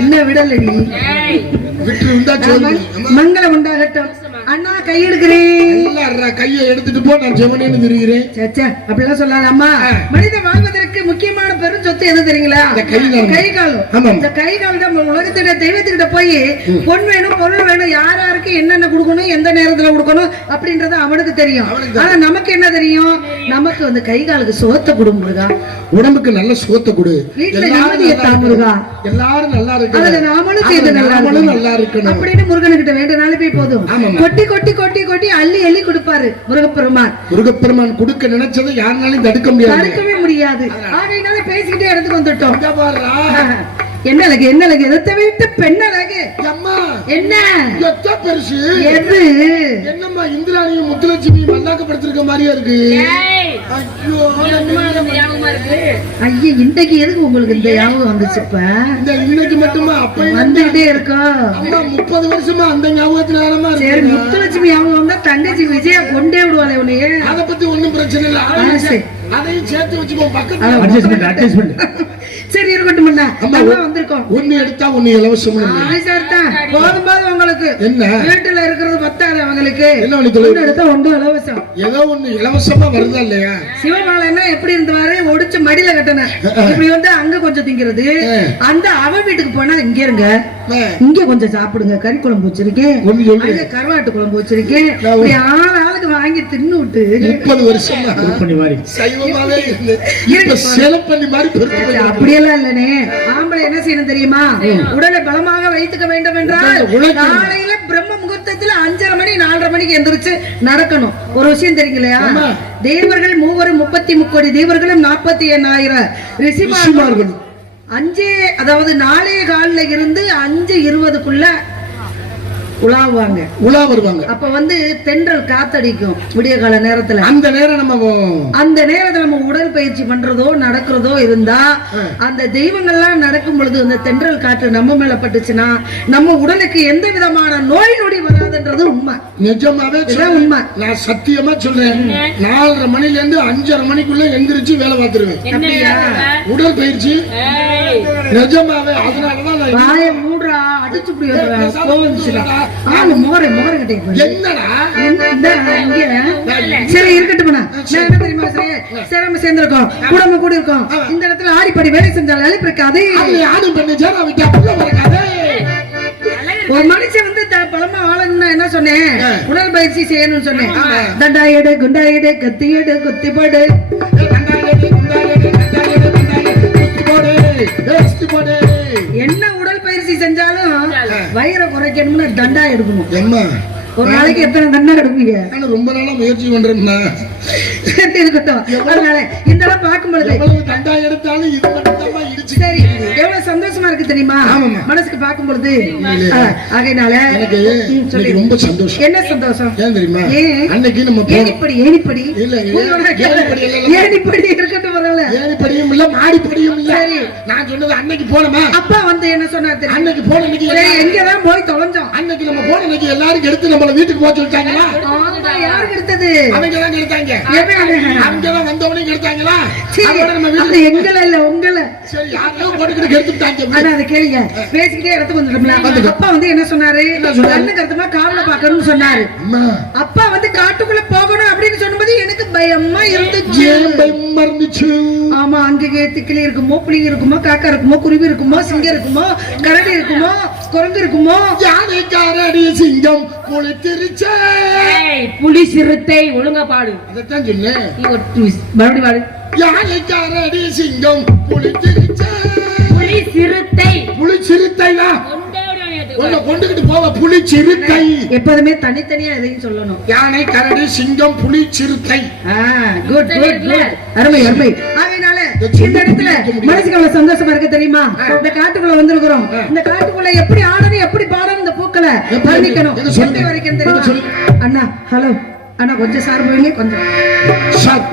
என்ன விடலடி மங்களம் உண்டாகட்டும். அண்ணா கை எடுக்கிறேன். கையை எடுத்துட்டு போ, நான் செவனேன்னு தெரிகிறேன். அப்படிலாம் சொல்லாத அம்மா. மனிதன் வாழ்வதற்கு முக்கியமான பெரும் சொத்து எது தெரியுங்களா? கை காலம். இந்த கை காலம் தான் உலகத்திட தெய்வத்துக்கிட்ட போய் பொன் வேணும் பொருள் வேணும், யார் யாருக்கு என்னென்ன கொடுக்கணும், எந்த நேரத்துல கொடுக்கணும் அப்படின்றது அவனுக்கு தெரியும். ஆனா நமக்கு என்ன தெரியும்? நமக்கு வந்து கை காலுக்கு சோத்த கொடு முருகா, உடம்புக்கு நல்ல சோத்த கொடு, வீட்டுல நிம்மதியை தா முருகா, எல்லாரும் நல்லா இருக்கு, அதுல நாமளும் செய்து நல்லா இருக்கணும் அப்படின்னு முருகனுக்கிட்ட வேண்டனாலே போய் போதும். கொட்டி கொட்டி கொட்டி கொட்டி அள்ளி அள்ளி கொடுப்பாரு முருகப்பெருமான். முருகப்பெருமான் கொடுக்க நினைச்சதை யாருனாலும் தடுக்கவே முடியாது. ஆகையினால பேசிக்கிட்டே இடத்துக்கு வந்துட்டோம். என்ன அழகு, என்ன அழகு, எதை விட்டு பெண் அழகு. அம்மா என்ன பெருசு எது? என்னம்மா இந்திராணியும் முத்துலட்சுமியும் மல்லாக்கப்படுத்திருக்க மாதிரியா இருக்கு. ஐயா இன்றைக்கு எதுக்கு உங்களுக்கு இந்த ஞாபகம் வந்துச்சு? இப்ப இந்த இன்னைக்கு மட்டுமா? அப்ப வந்துகிட்டே இருக்கோம். அம்மா 30 வருஷமா அந்த ஞாபகத்துல நேரமா இருக்கு. சரி, முத்துலட்சுமி ஞாபகம் வந்தா தங்கச்சி விஜயா கொண்டே விடுவாளே உன்னைய. அதை பத்தி ஒண்ணும் பிரச்சனை இல்லை, அதையும் சேர்த்து வச்சுக்கோ. பக்கத்துல சரி இருக்கட்டும். வந்திருக்கோம். ஒண்ணு எடுத்தா ஒண்ணு இலவசம். போதும் போது உங்களுக்கு என்ன வீட்டுல இருக்கிறது பத்தாது அவங்களுக்கு. என்ன எடுத்தா ஒன்று இலவசம். ஏதோ ஒண்ணு இலவசமா வருதா இல்லையா? சிவமாலைன்னா எப்படி இருந்தவாரு ஒடிச்சு மடியில கட்டணும். இப்படி வந்து அங்க கொஞ்சம் திங்கிறது, அந்த அவன் வீட்டுக்கு போனா இங்க இருங்க, இங்க கொஞ்சம் சாப்பிடுங்க, கறி குழம்பு வச்சிருக்கேன், கருவாட்டு குழம்பு வச்சிருக்கேன், ஆளுக்கு வாங்கி தின்னு விட்டு 30 வருஷமா சைவமாவே அப்படியெல்லாம் இல்லனே. ஆம்பளை என்ன செய்யணும் தெரியுமா? உடலை பலமாக வைத்துக்க வேண்டும் என்றால் காலையில பிரம்ம முகூர்த்தத்துல 5:30 மணி 4:30 மணிக்கு எந்திரிச்சு நடக்கணும். ஒரு விஷயம் தெரியுங்களா? தேவர்கள் 33 கோடி தேவர்களும் 48,000 ரிஷிமார்கள் 5 அதாவது 4:15 இருந்து 5:20க்குள்ள உலா வருவாங்க. அப்ப வந்து தென்றல் காத்தடிக்கும் விடிய கால நேரத்துல. அந்த நேரத்துல நம்ம உடல் பயிற்சி பண்றதோ நடக்கிறதோ இருந்தா அந்த தெய்வங்கள்லாம் நடக்கும் பொழுது அந்த தென்றல் காற்று நம்ம மேல பட்டுச்சுன்னா நம்ம உடலுக்கு எந்த விதமான நோய் நொடி வராதுன்றது உண்மை. நிஜமாவே உண்மை. நான் சத்தியமா சொல்றேன். 4:30 மணில இருந்து 5:30 மணிக்குள்ள எந்திரிச்சு வேலை பார்த்துருவேன். உடல் பயிற்சி நிஜமாவே. அதனாலதான் வாய மூடுறா அடிச்சு புடி சரி இருக்கட்டும். என்ன தெரியுமா? சரி நம்ம சேர்ந்திருக்கோம், கூடமா கூடி இருக்கோம். இந்த இடத்துல ஆடிப்படி வேலை செஞ்சாலும் அழிப்பிருக்கு. அதே ஒரு மனுஷன் வந்து பலமா வாழணும்னா என்ன சொன்னேன்? உடல் பயிற்சி செய்யணும்னு சொன்னேன். தண்டா எடு, குண்டா எடு, கத்தி எடு, குத்தி போடு, என்ன உடல் பயிற்சி செஞ்சாலும் வயிறை குறைக்கணும்னு தண்டா எடுக்கணும். ஒரு நாளைக்கு எத்தனை தண்டா எடுப்பீங்க? ரொம்ப நாளா முயற்சி பண்றேன்னா இருக்கட்டும். அதனால இந்த பார்க்கும்போது தண்டா எடுத்தாலும் இது மட்டும் சரி எவ்வளவு சந்தோஷமா இருக்கு தெரியுமா மனசுக்கு பார்க்கும் பொழுது. ஆகையினால எனக்கு ரொம்ப சந்தோஷம். என்ன சந்தோஷம் தெரியுமா? அன்னைக்கு நம்ம ஏணிப்படி இருக்கட்டும். வரல ஏணிப்படியும் இல்ல மாடிப்படியும் இல்ல. நான் சொன்னது அன்னைக்கு போனோமா? அப்பா வந்து என்ன சொன்னாரு? அன்னைக்கு போன எங்கதான் போய் தொலைஞ்சோம். அன்னைக்கு நம்ம போன அன்னைக்கு எல்லாரும் எடுத்து நம்மள வீட்டுக்கு போக சொல்லிட்டாங்களா? யாருக்கு எடுத்தது? அவங்க தான் எடுத்தாங்க. அவங்க தான் வந்தவனையும் எடுத்தாங்களா? எங்களை இல்ல உங்களை. சரி யாரோ போட்டுக்கிட்டு எடுத்துட்டாங்க. ஆனா அதை கேளுங்க, பேசிக்கிட்டே இடத்துக்கு வந்துட்டோம்ல. அப்பா வந்து என்ன சொன்னாரு? கண்ணு கருத்துமா காவல பாக்கணும்னு சொன்னாரு. அப்பா வந்து காட்டுக்குள்ள போகணும் அப்படின்னு சொன்னபோது எனக்கு பயமா இருந்துச்சு. ஆமா, அங்கே திக்கிளி இருக்குமோ, புளி இருக்குமோ, காக்கா இருக்குமோ, குருவி இருக்குமோ, சிங்கம் இருக்குமோ, கரடி இருக்குமோ, குரங்கு இருக்குமோ, யானை கரடி சிங்கம் குளித்திருச்சே. புலி சிறுத்தை ஒழுங்கா பாடு. அதைத்தான் சொன்னேன். மறுபடியும் பாடு. யானை கரடி சிங்கம் குளித்திருச்சே. புலி சிறுத்தை. புலி சிறுத்தைனா கொண்டுகிட்டு போவ. புலி சிறுத்தை எப்போதுமே தனித்தனியா எதையும் சொல்லணும். யானை கரடி சிங்கம் புலி சிறுத்தை. குட் குட் குட், அருமை அருமை. அதனால இந்த இடத்துல மனசுக்கு அவ்வளவு சந்தோஷமா இருக்கு தெரியுமா? இந்த காட்டுக்குள்ள வந்திருக்கிறோம். இந்த காட்டுக்குள்ள எப்படி ஆடணும், எப்படி பாடணும், இந்த பூக்களை வர்ணிக்கணும் எப்படி வரைக்கும் தெரியுமா? அண்ணா ஹலோ அண்ணா, கொஞ்சம் சார் போவீங்க, கொஞ்சம் சார்.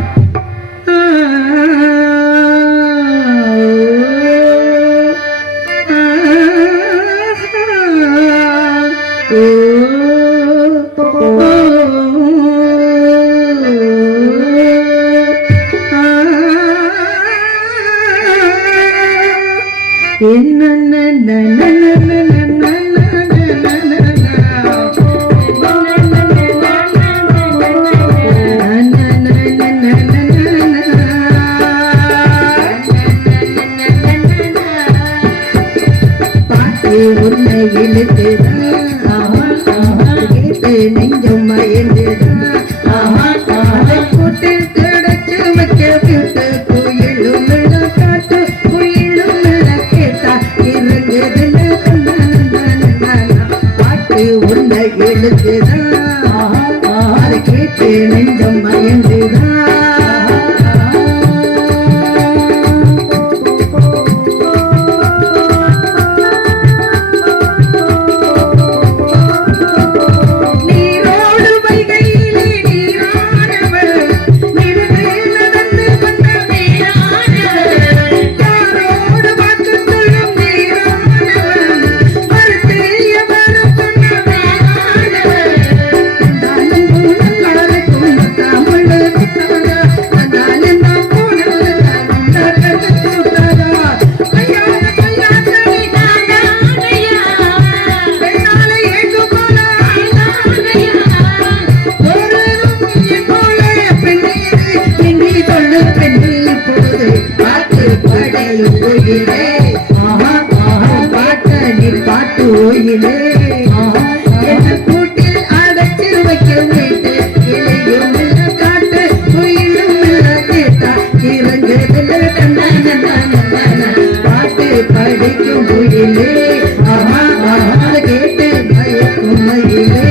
உன்னை இழுத்துதான் கேட்டு நெஞ்சம் மயந்துதான் கூட்டு கிடைச்சு வைக்க விட்டு குயிலும் காட்டு குயிலும் கேட்டா இறங்குதுல பாட்டு உன்னை இழுத்துதான் அதை கேட்டு நெஞ்சம் மயந்துதான் பாட்டு ஓயிலே என்ன கூட்டில் அடைச்சு வைக்க வீட்டு இலையும் காட்டு குயிலும் கேட்டா இறங்குதுல பாட்டு படிக்கும் குயிலே கேட்டு மயக்கும் மயிலே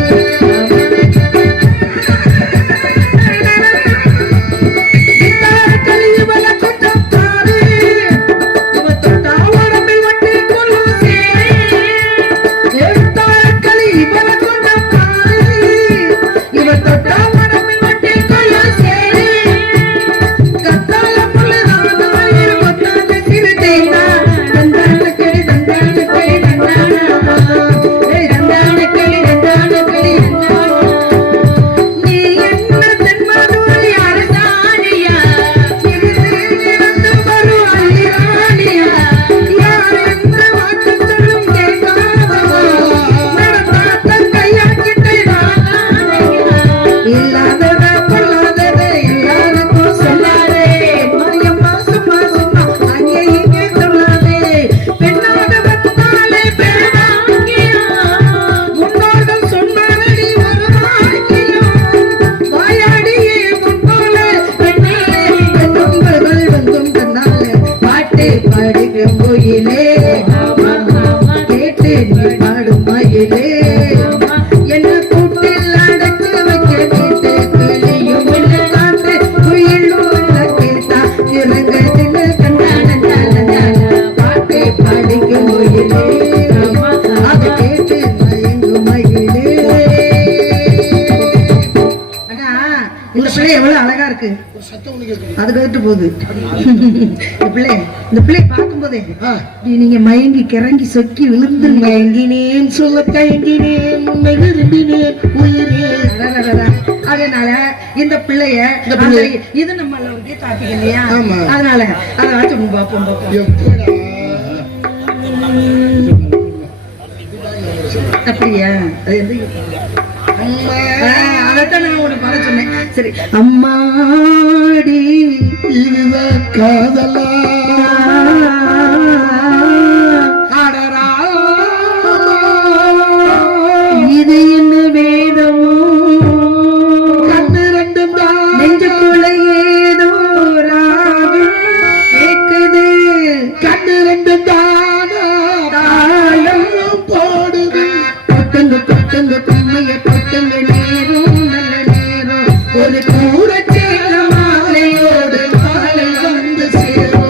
கேட்டு நீ பாடும் மயிலே என்ன கூட்டில் அடைச்சு வைக்க கேட்டு கிளியும் காட்டு குயிலும் கேட்டா இறங்கதில் பாட்டை படிக்கும் மயிலே அதை கேட்டு மயங்கும் மயிலே. அண்ணா இந்த பிள்ளை எவ்வளவு அழகா இருக்கு, அது கேட்டு போகுது. இந்த பிள்ளை பார்க்கும் போதே நீங்க மயங்கி கிறங்கி சொக்கி விழுந்து மயங்கினேன் சொல்ல தயங்கினேன் உன்னை விரும்பினேன் உயிரே. அதனால இந்த பிள்ளைய இது நம்ம காப்பீங்க இல்லையா, அதனால அதை வச்சு பார்ப்போம். அப்படியா, அது எந்த அதான் நான் உனக்கு பாட சொன்னேன். சரி, அம்மாடி இதுதான் காதலா இது என்ன வேதமோ கண்ணு ரெண்டும் நெஞ்சுக்குள்ள ஏதோ ராகம் கேக்குது கண்ணு ரெண்டும் தாளம் போடுது கொட்டுங்க கொட்டுங்க கும்மைய கொட்டுங்க நேரம் நல்ல நேரம் ஒரு கூட சேர மாலையோடு காலை வந்து சேரும்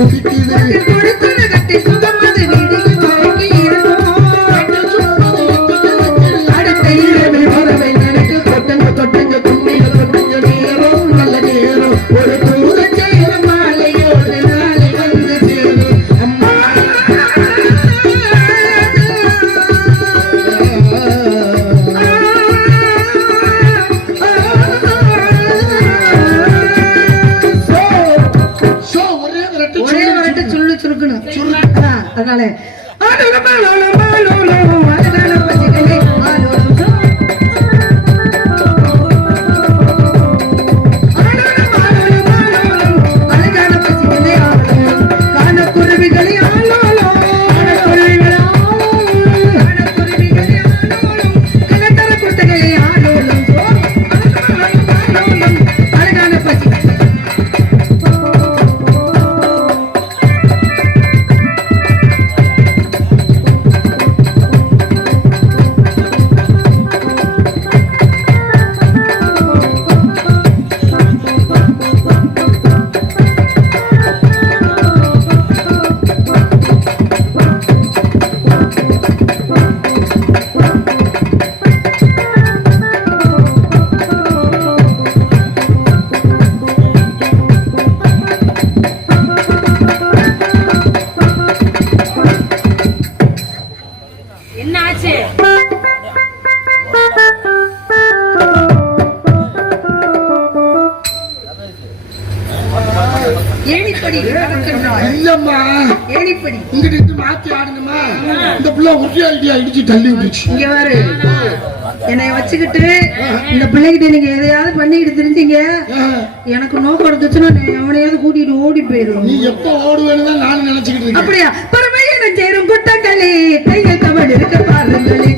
துடிக்குது கொடுத்துட கட்டி சுகமது வீடிக்கு வரைக்கு இருக்கும் அடுத்த இரவில் வரவை நடக்கு கொட்டுங்க கொட்டுங்க கும்மிய கொட்டுங்க நேரம் நல்ல நேரம் ஒரு தூர சேர மாலையோடு நாளை வந்து சேரும் அம்மா ஒரே வரட்டு சுள்ளு சுருக்கணும் அதனால இல்லம்மா ஏணிப்படி இங்கிட்டு இருந்து மாத்தி ஆடுங்கம்மா இந்த புள்ள ஒரே ஐடியா இடிச்சு தள்ளி விட்டுச்சு இங்க பாரு என்னை வச்சுக்கிட்டு இந்த பிள்ளைகிட்ட நீங்க எதையாவது பண்ணிட்டு தெரிஞ்சீங்க எனக்கு நோக்கம் எடுத்துச்சுன்னா அவனையாவது கூட்டிட்டு ஓடி போயிடும் நீ எப்ப ஓடுவேன்னு நான் நினைச்சுக்கிட்டு இருக்கேன் அப்படியா பரமையின சேரும் குட்டங்களே கையில் தவறு இருக்க பாருங்களே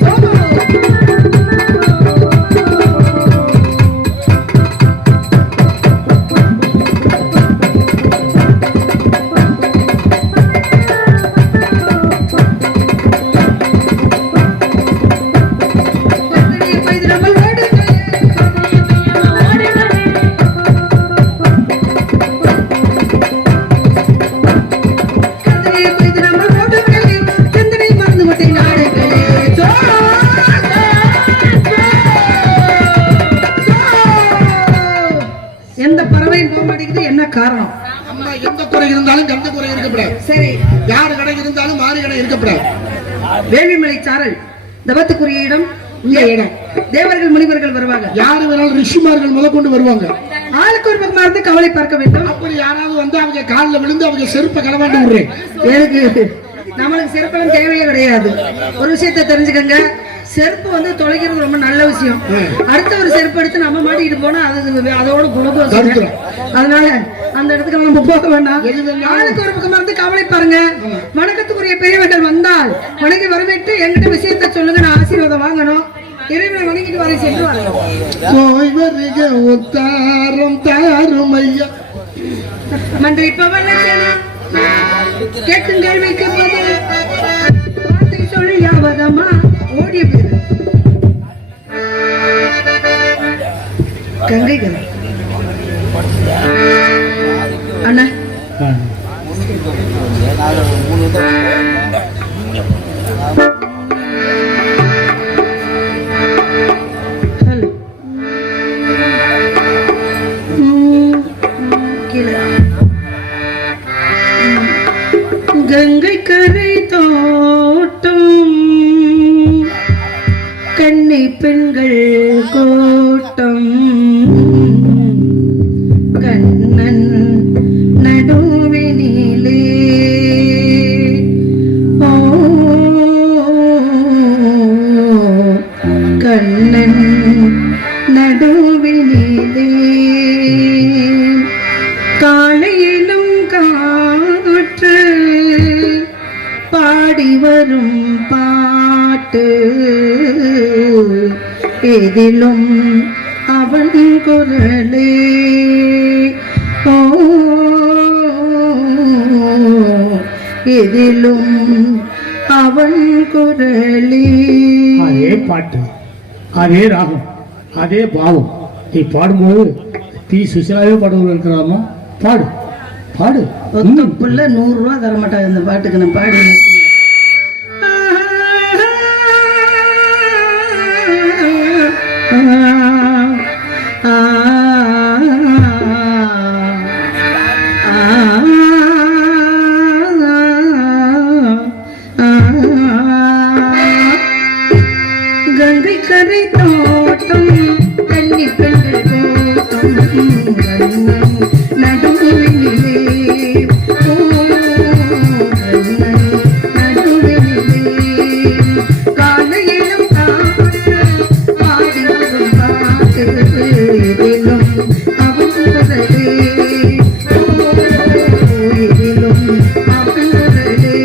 காரணம் அம்மா எந்த குறை இருந்தாலும் கந்த குறை இருக்கப்படாது சரி யாரு கடை இருந்தாலும் மாறி கடை இருக்கப்படாது வேள்விமலை சாரல் தவத்துக்குரிய இடம் இந்த இடம் தேவர்கள் முனிவர்கள் வருவாங்க யாரு வேணாலும் ரிஷிமார்கள் முதற்கொண்டு வருவாங்க ஆளுக்கு ஒரு பக்கமா இருந்து கவலை பார்க்க வேண்டும் அப்படி யாராவது வந்து அவங்க காலில் விழுந்து அவங்க செருப்பை களவாண்டு விடுறேன் எனக்கு நம்மளுக்கு செருப்பெல்லாம் தேவையே கிடையாது ஒரு விஷயத்தை தெரிஞ்சுக்கங்க செருப்பு வந்து தொலைக்கிறது ரொம்ப நல்ல விஷயம் அடுத்த ஒரு செருப்பு எடுத்து நம்ம மாட்டிட்டு போனா அது அதோட குணதோஷம் அதனால அந்த இடத்துக்கு நம்ம போக வேண்டாம் ஆளுக்கு ஒரு பக்கமா இருந்து கவலை பாருங்க வணக்கத்துக்குரிய பெரியவர்கள் வந்தால் வணங்கி வரவேற்று என்கிட்ட விஷயத்த சொல்லுங்க நான் ஆசீர்வாதம் வாங்கணும் இறைவனை வணங்கிட்டு வரை சென்று வரணும் உத்தாரம் தாரும் ஐயா மன்றிப்பவன் கேட்கும் கேள்விக்கு வார்த்தை சொல்லி யாவதமா ஓடிய பேரு கங்கை கதை அண்ணா கங்கை கரை தோட்டம் கண்ணி பெண்கள் கோட்டம் கண்ணன் நடுவினிலே ஓ கண்ணன் நடுவினிலே காலையிலும் காற்று பாடி வரும் பாட்டு எதிலும் அவன் குரலே ஓ எதிலும் அவன் குரலே அதே பாட்டு அதே ராகம் அதே பாவம் நீ பாடும்போது தி சுசிலாவே பாடுவது இருக்கிறாமா பாடு பாடு. ஒத்த புள்ள 100 ரூபா தர மாட்டாங்க இந்த பாட்டுக்கு நான் பாடி கங்கை கரை தோட்டம் தண்ணி பெண்கள் தோட்டம் நடுவினிலே நடுவினிலே காலையிலும் காற்று பாடி வரும் பாட்டு இதிலும் அவன் குரலே இதிலும் அவன் குரலே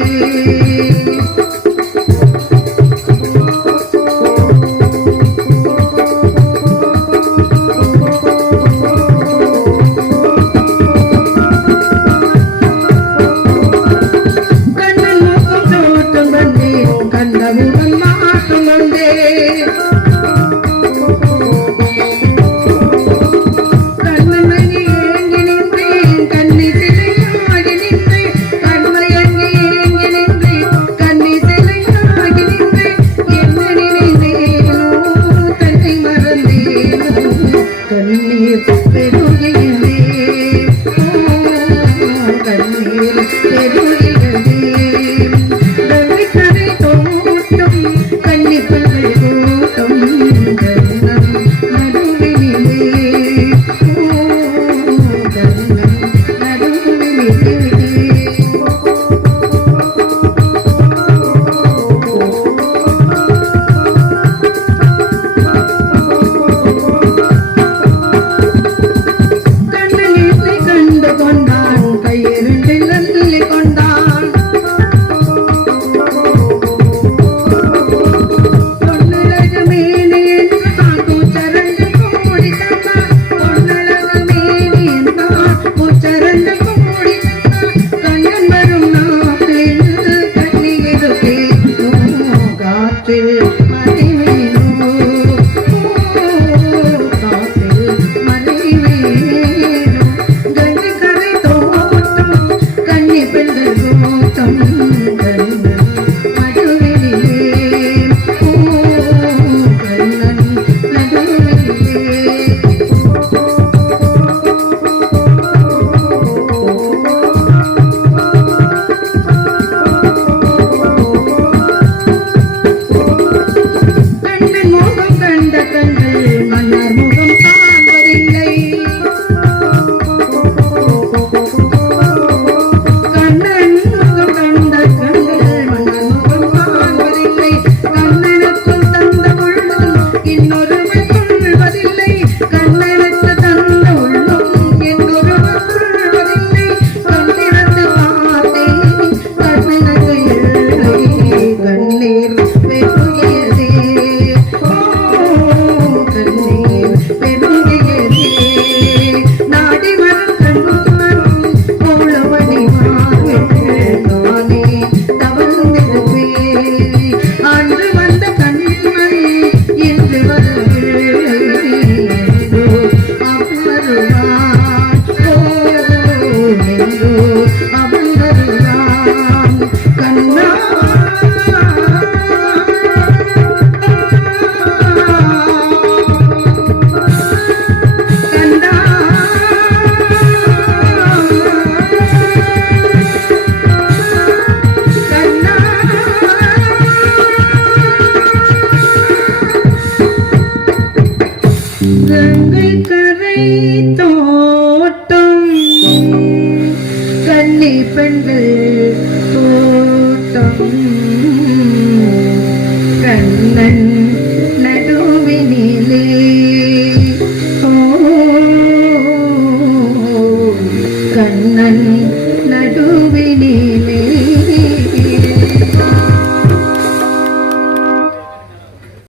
கங்கை கரை தோட்டம் கன்னி பெண்கள் தோட்டம் கண்ணன் நடுவினிலே கண்ணன் நடுவினிலே